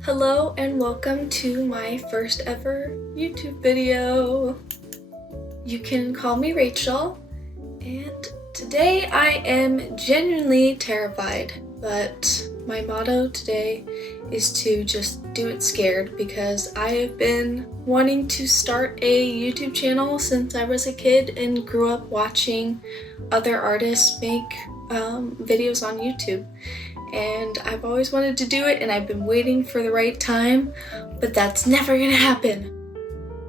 Hello and welcome to my first ever YouTube video. You can call me Rachel, and today I am genuinely terrified, but my motto today is to just do it scared because I have been wanting to start a YouTube channel since I was a kid and grew up watching other artists make videos on YouTube. And I've always wanted to do it, and I've been waiting for the right time, but that's never gonna happen.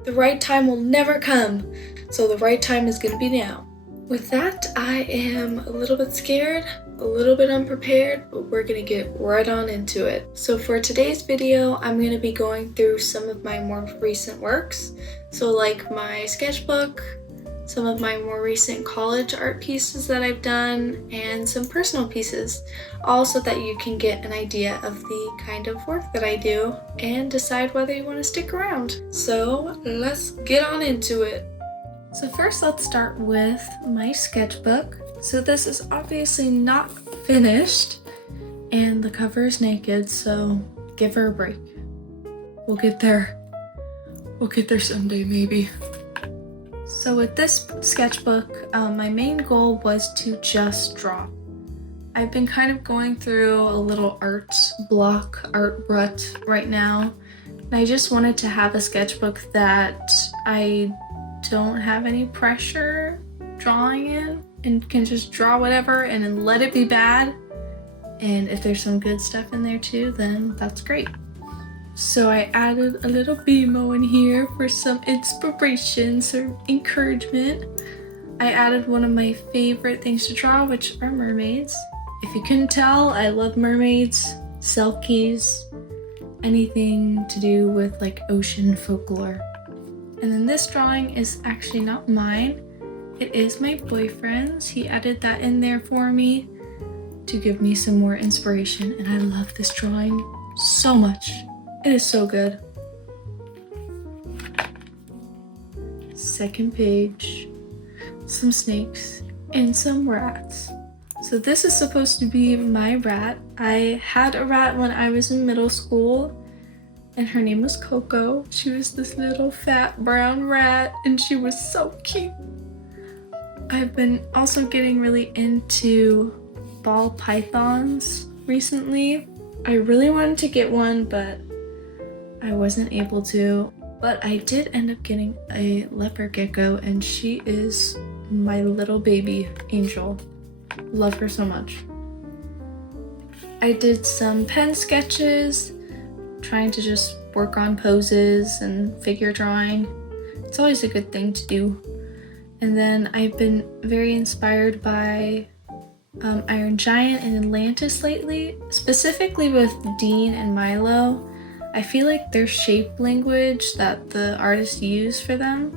The right time will never come, so the right time is gonna be now. With that, I am a little bit scared, a little bit unprepared, but we're gonna get right on into it. So for today's video, I'm gonna be going through some of my more recent works. So like my sketchbook, some of my more recent college art pieces that I've done, and some personal pieces, all so that you can get an idea of the kind of work that I do and decide whether you want to stick around. So let's get on into it. So first let's start with my sketchbook. So this is obviously not finished and the cover is naked, so give her a break. We'll get there. We'll get there someday maybe. So with this sketchbook, my main goal was to just draw. I've been kind of going through a little art rut right now, and I just wanted to have a sketchbook that I don't have any pressure drawing in and can just draw whatever and then let it be bad. And if there's some good stuff in there too, then that's great. So I added a little BMO in here for some inspiration, some encouragement. I added one of my favorite things to draw, which are mermaids. If you couldn't tell, I love mermaids, selkies, anything to do with like ocean folklore. And then this drawing is actually not mine. It is my boyfriend's. He added that in there for me to give me some more inspiration, and I love this drawing so much. It is so good. Second page, some snakes and some rats. So this is supposed to be my rat. I had a rat when I was in middle school, and her name was Coco. She was this little fat brown rat, and she was so cute. I've been also getting really into ball pythons recently. I really wanted to get one, but I wasn't able to, but I did end up getting a leopard gecko, and she is my little baby angel. Love her so much. I did some pen sketches, trying to just work on poses and figure drawing. It's always a good thing to do. And then I've been very inspired by Iron Giant and Atlantis lately, specifically with Dean and Milo. I feel like their shape language that the artists use for them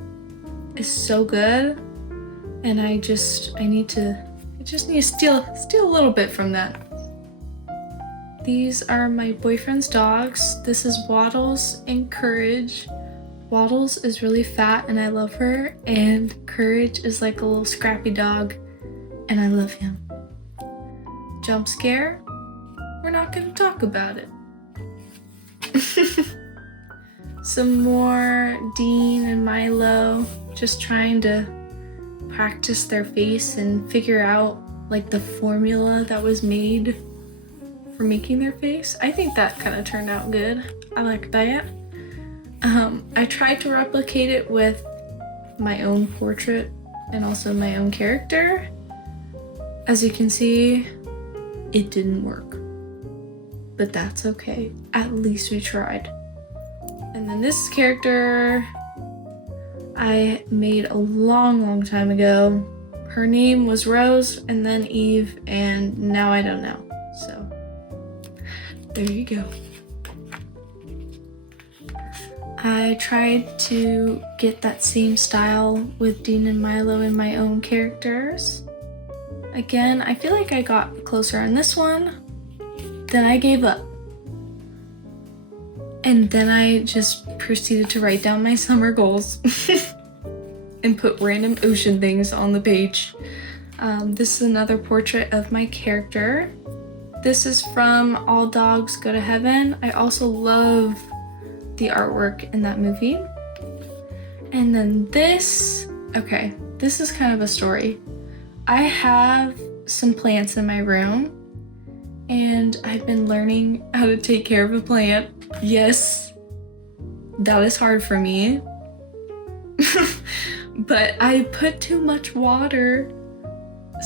is so good, and I just need to steal a little bit from that. These are my boyfriend's dogs. This is Waddles and Courage. Waddles is really fat and I love her, and Courage is like a little scrappy dog and I love him. Jump scare? We're not gonna talk about it. Some more Dean and Milo, just trying to practice their face and figure out like the formula that was made for making their face. I think that kind of turned out good. I like that. I tried to replicate it with my own portrait and also my own character. As you can see, it didn't work. But that's okay. At least we tried. And then this character I made a long time ago. Her name was Rose and then Eve, and now I don't know. So there you go. I tried to get that same style with Dean and Milo in my own characters. Again, I feel like I got closer on this one. Then I gave up. And then I just proceeded to write down my summer goals and put random ocean things on the page. This is another portrait of my character. This is from All Dogs Go to Heaven. I also love the artwork in that movie. And then this, okay, this is kind of a story. I have some plants in my room, and I've been learning how to take care of a plant. Yes, that is hard for me. But I put too much water,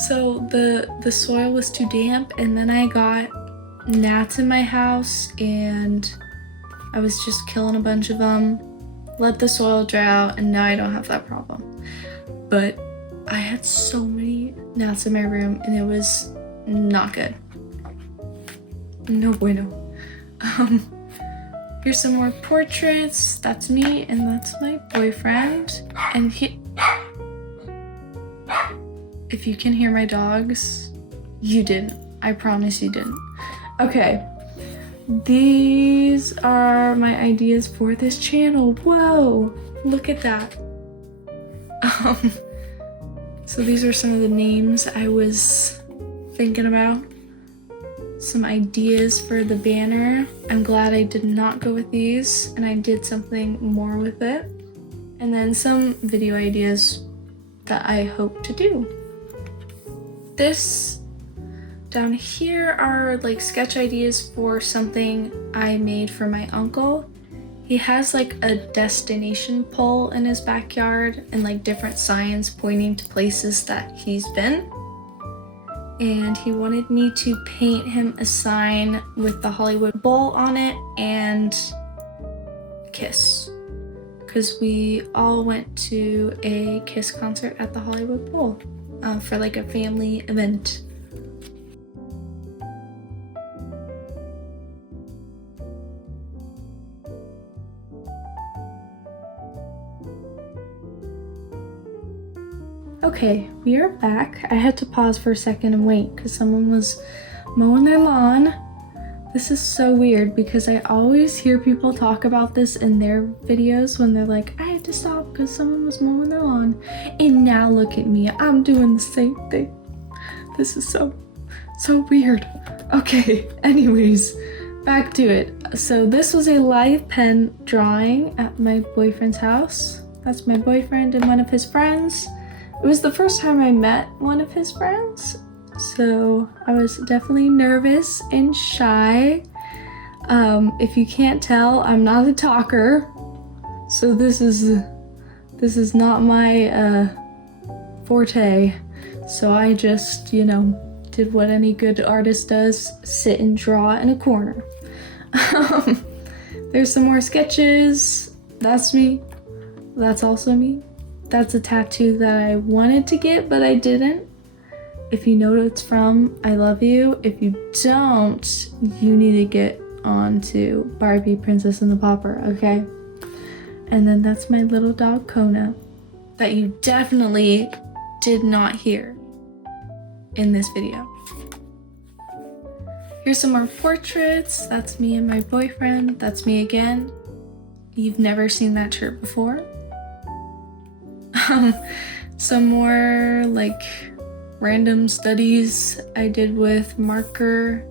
so the soil was too damp, and then I got gnats in my house, and I was just killing a bunch of them, let the soil dry out, and now I don't have that problem. But I had so many gnats in my room, and it was not good. No bueno. Here's some more portraits. That's me, and that's my boyfriend. And if you can hear my dogs, you didn't. I promise you didn't. Okay. These are my ideas for this channel. Whoa, look at that. So these are some of the names I was thinking about. Some ideas for the banner. I'm glad I did not go with these and I did something more with it. And then some video ideas that I hope to do. This down here are like sketch ideas for something I made for my uncle. He has like a destination pole in his backyard and like different signs pointing to places that he's been. And he wanted me to paint him a sign with the Hollywood Bowl on it and Kiss. Because we all went to a Kiss concert at the Hollywood Bowl for like a family event. Okay, we are back. I had to pause for a second and wait because someone was mowing their lawn. This is so weird because I always hear people talk about this in their videos when they're like, I had to stop because someone was mowing their lawn. And now look at me, I'm doing the same thing. This is so weird. Okay, anyways, back to it. So this was a live pen drawing at my boyfriend's house. That's my boyfriend and one of his friends. It was the first time I met one of his friends, so I was definitely nervous and shy. If you can't tell, I'm not a talker, so this is not my forte. So I just, did what any good artist does, sit and draw in a corner. There's some more sketches. That's me. That's also me. That's a tattoo that I wanted to get, but I didn't. If you know what it's from, I love you. If you don't, you need to get on to Barbie Princess and the Pauper, okay? And then that's my little dog, Kona, that you definitely did not hear in this video. Here's some more portraits. That's me and my boyfriend. That's me again. You've never seen that shirt before. Some more like random studies I did with marker.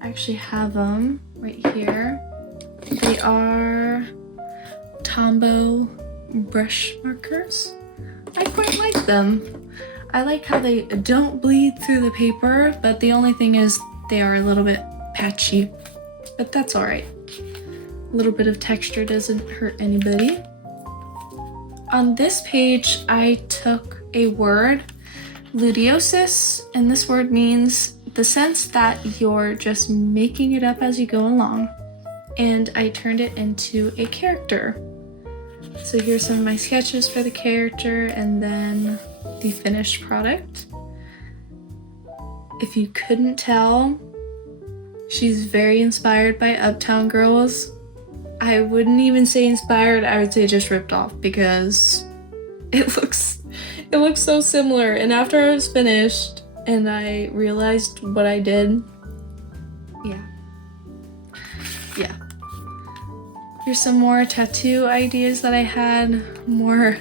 I actually have them right here. They are Tombow brush markers. I quite like them. I like how they don't bleed through the paper, but the only thing is they are a little bit patchy, but that's all right. A little bit of texture doesn't hurt anybody. On this page, I took a word, ludiosis, and this word means the sense that you're just making it up as you go along. And I turned it into a character. So here's some of my sketches for the character and then the finished product. If you couldn't tell, she's very inspired by Uptown Girls. I wouldn't even say inspired, I would say just ripped off because it looks so similar. And after I was finished and I realized what I did, yeah. Here's some more tattoo ideas that I had, more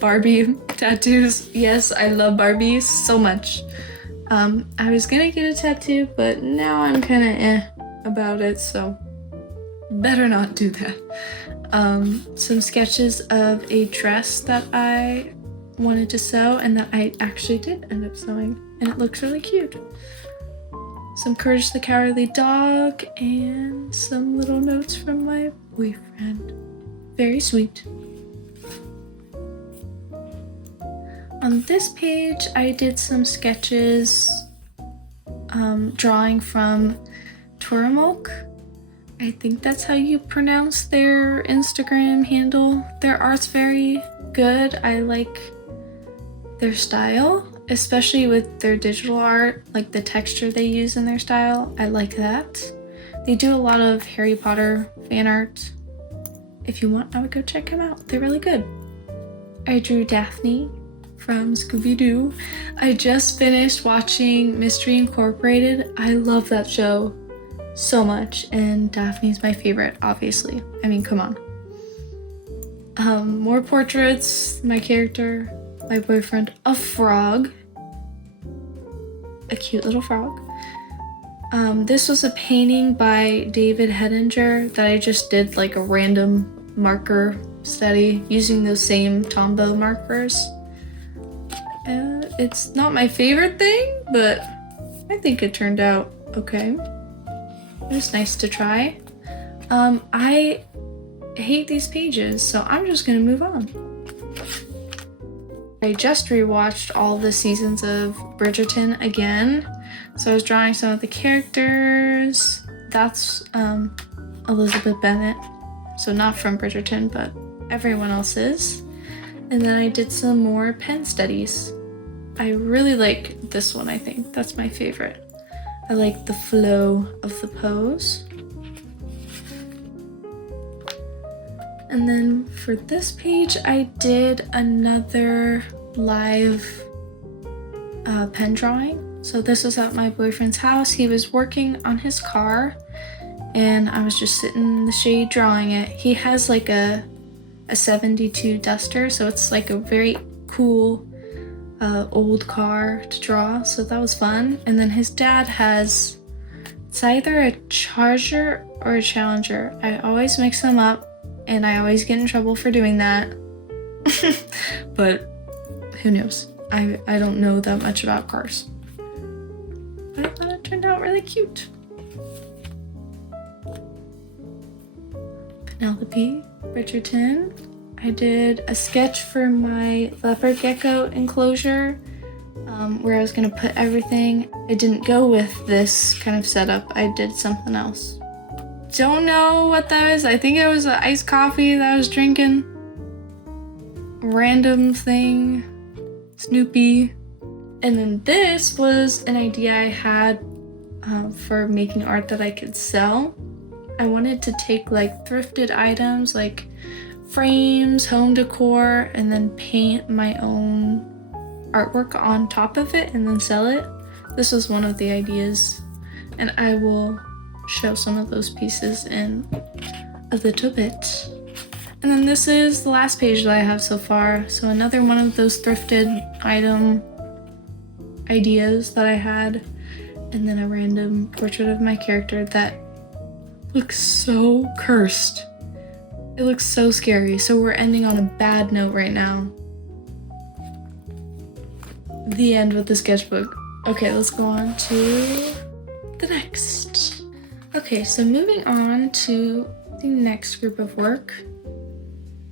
Barbie tattoos. Yes, I love Barbie so much. I was gonna get a tattoo, but now I'm kind of about it, so better not do that. Some sketches of a dress that I wanted to sew and that I actually did end up sewing, and it looks really cute. Some Courage the Cowardly Dog and some little notes from my boyfriend. Very sweet. On this page, I did some sketches drawing from Turamok. I think that's how you pronounce their Instagram handle. Their art's very good. I like their style, especially with their digital art, like the texture they use in their style. I like that. They do a lot of Harry Potter fan art. If you want, I would go check them out. They're really good. I drew Daphne from Scooby-Doo. I just finished watching Mystery Incorporated. I love that show so much, and Daphne's my favorite, obviously. I mean, come on. More portraits, my character, my boyfriend, a frog, a cute little frog. This was a painting by David Hedinger that I just did like a random marker study using those same Tombow markers. It's not my favorite thing, but I think it turned out okay. It was nice to try. I hate these pages, so I'm just gonna move on. I just rewatched all the seasons of Bridgerton again, so I was drawing some of the characters. That's Elizabeth Bennet, so not from Bridgerton, but everyone else is. And then I did some more pen studies. I really like this one, I think. That's my favorite. I like the flow of the pose. And then for this page, I did another live pen drawing. So this was at my boyfriend's house. He was working on his car, and I was just sitting in the shade drawing it. He has like a 72 Duster, so it's like a very cool old car to draw, so that was fun. And then his dad has, it's either a Charger or a Challenger. I always mix them up, and I always get in trouble for doing that. But who knows? I don't know that much about cars. But I thought it turned out really cute. Penelope, Bridgerton. I did a sketch for my leopard gecko enclosure where I was gonna put everything. I didn't go with this kind of setup. I did something else. Don't know what that is. I think it was an iced coffee that I was drinking. Random thing. Snoopy. And then this was an idea I had for making art that I could sell. I wanted to take like thrifted items like frames, home decor, and then paint my own artwork on top of it and then sell it. This was one of the ideas, and I will show some of those pieces in a little bit. And then this is the last page that I have so far. So another one of those thrifted item ideas that I had, and then a random portrait of my character that looks so cursed. It looks so scary, so we're ending on a bad note right now. The end with the sketchbook. Okay, let's go on to the next. Okay, so moving on to the next group of work.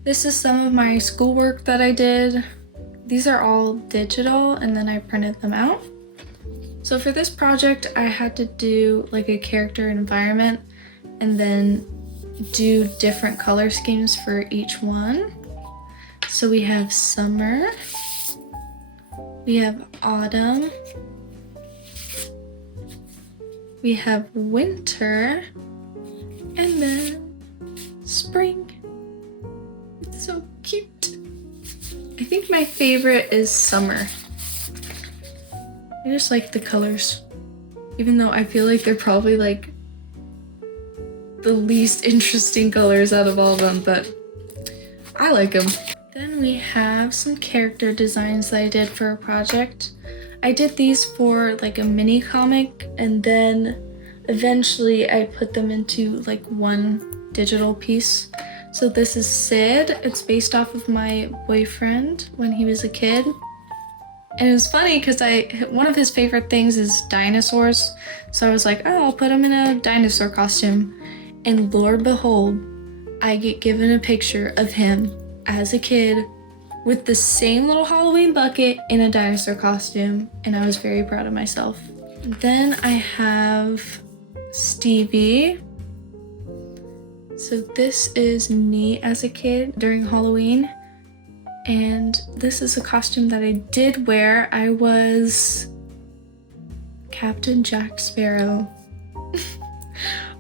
This is some of my schoolwork that I did. These are all digital, and then I printed them out. So for this project, I had to do like a character environment and then do different color schemes for each one. So we have summer, we have autumn, we have winter, and then spring. It's so cute. I think my favorite is summer. I just like the colors, even though I feel like they're probably like the least interesting colors out of all of them, but I like them. Then we have some character designs that I did for a project. I did these for like a mini comic, and then eventually I put them into like one digital piece. So this is Sid. It's based off of my boyfriend when he was a kid. And it was funny because one of his favorite things is dinosaurs. So I was like, oh, I'll put him in a dinosaur costume. And Lord behold, I get given a picture of him as a kid with the same little Halloween bucket in a dinosaur costume. And I was very proud of myself. Then I have Stevie. So this is me as a kid during Halloween. And this is a costume that I did wear. I was Captain Jack Sparrow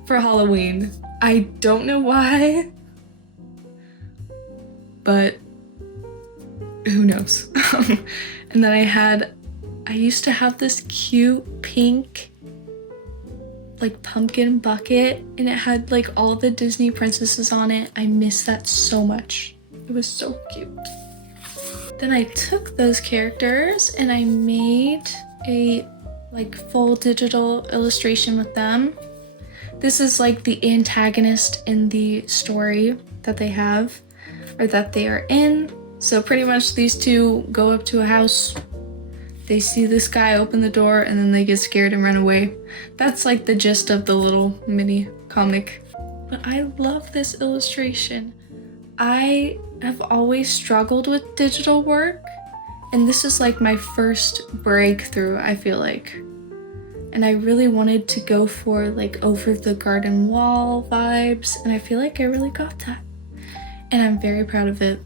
for Halloween. I don't know why, but who knows? And then I used to have this cute pink like pumpkin bucket, and it had like all the Disney princesses on it. I miss that so much. It was so cute. Then I took those characters and I made a like full digital illustration with them. This is like the antagonist in the story that they have, or that they are in. So pretty much these two go up to a house, they see this guy open the door, and then they get scared and run away. That's like the gist of the little mini comic. But I love this illustration. I have always struggled with digital work, and this is like my first breakthrough, I feel like. And I really wanted to go for like over the garden wall vibes, and I feel like I really got that. And I'm very proud of it.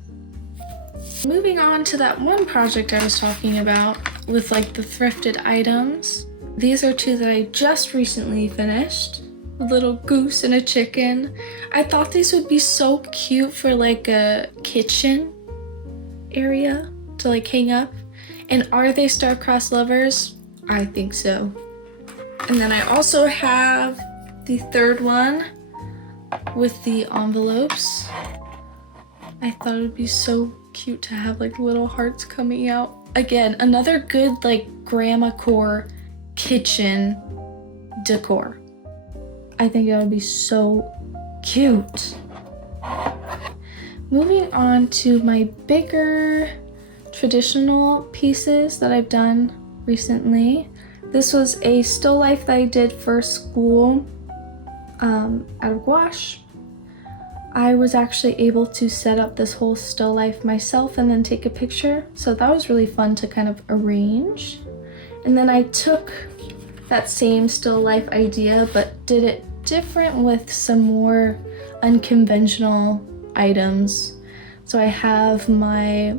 Moving on to that one project I was talking about with like the thrifted items. These are two that I just recently finished. A little goose and a chicken. I thought these would be so cute for like a kitchen area to like hang up. And are they star-crossed lovers? I think so. And then I also have the third one with the envelopes. I thought it would be so cute to have like little hearts coming out. Again, another good like grandma core kitchen decor. I think that would be so cute. Moving on to my bigger traditional pieces that I've done recently. This was a still life that I did for school out of gouache. I was actually able to set up this whole still life myself and then take a picture. So that was really fun to kind of arrange. And then I took that same still life idea but did it different with some more unconventional items. So I have my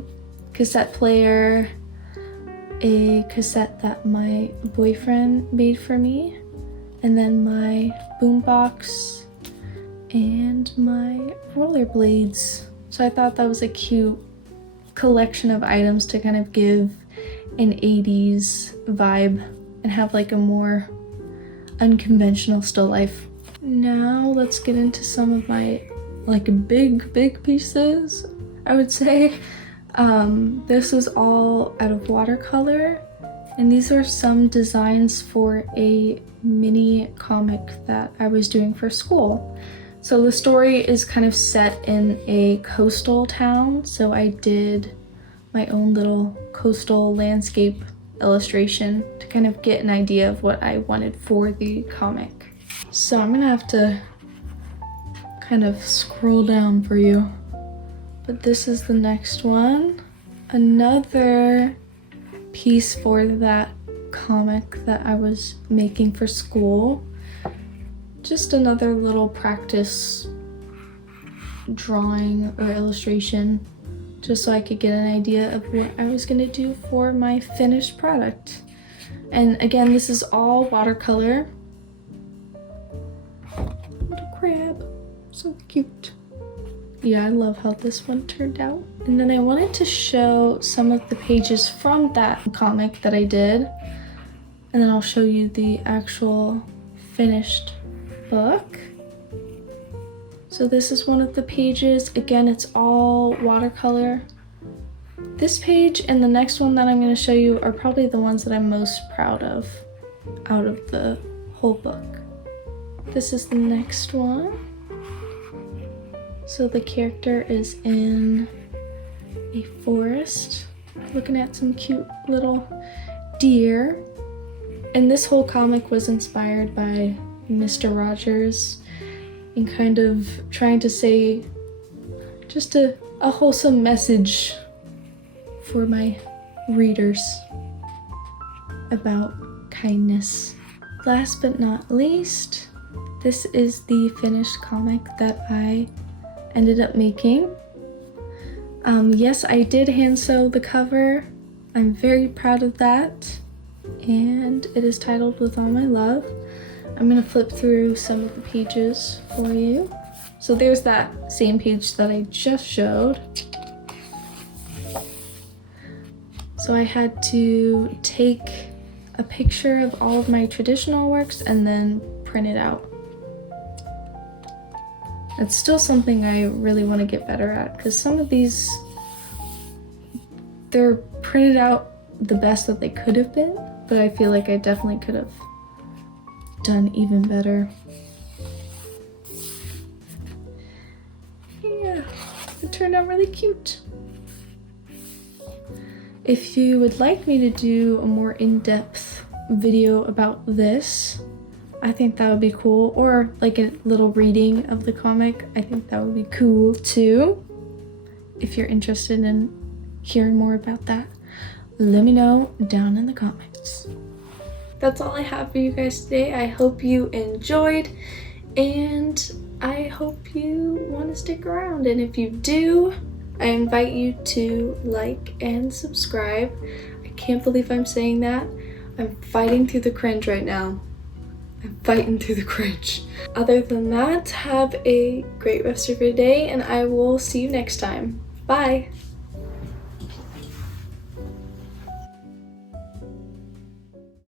cassette player, a cassette that my boyfriend made for me, and then my boombox and my rollerblades. So I thought that was a cute collection of items to kind of give an 80s vibe and have like a more unconventional still life. Now let's get into some of my like big pieces, I would say. This is all out of watercolor, and these are some designs for a mini comic that I was doing for school. So the story is kind of set in a coastal town, so I did my own little coastal landscape illustration to kind of get an idea of what I wanted for the comic. So I'm gonna have to kind of scroll down for you. But this is the next one. Another piece for that comic that I was making for school. Just another little practice drawing or illustration, just so I could get an idea of what I was gonna do for my finished product. And again, this is all watercolor. Little crab, so cute. Yeah, I love how this one turned out. And then I wanted to show some of the pages from that comic that I did, and then I'll show you the actual finished book. So this is one of the pages. Again, it's all watercolor. This page and the next one that I'm going to show you are probably the ones that I'm most proud of out of the whole book. This is the next one. So the character is in a forest looking at some cute little deer. And this whole comic was inspired by Mr. Rogers and kind of trying to say just a wholesome message for my readers about kindness. Last but not least, this is the finished comic that I ended up making. Yes, I did hand sew the cover. I'm very proud of that. And it is titled With All My Love. I'm gonna flip through some of the pages for you. So there's that same page that I just showed. So I had to take a picture of all of my traditional works and then print it out. It's still something I really want to get better at because some of these, they're printed out the best that they could have been, but I feel like I definitely could have done even better. Yeah, it turned out really cute. If you would like me to do a more in-depth video about this, I think that would be cool. Or like a little reading of the comic, I think that would be cool too. If you're interested in hearing more about that, let me know down in the comments. That's all I have for you guys today. I hope you enjoyed, and I hope you want to stick around. And if you do, I invite you to like and subscribe. I can't believe I'm saying that. I'm fighting through the cringe right now. I'm fighting through the cringe. Other than that, have a great rest of your day, and I will see you next time. Bye!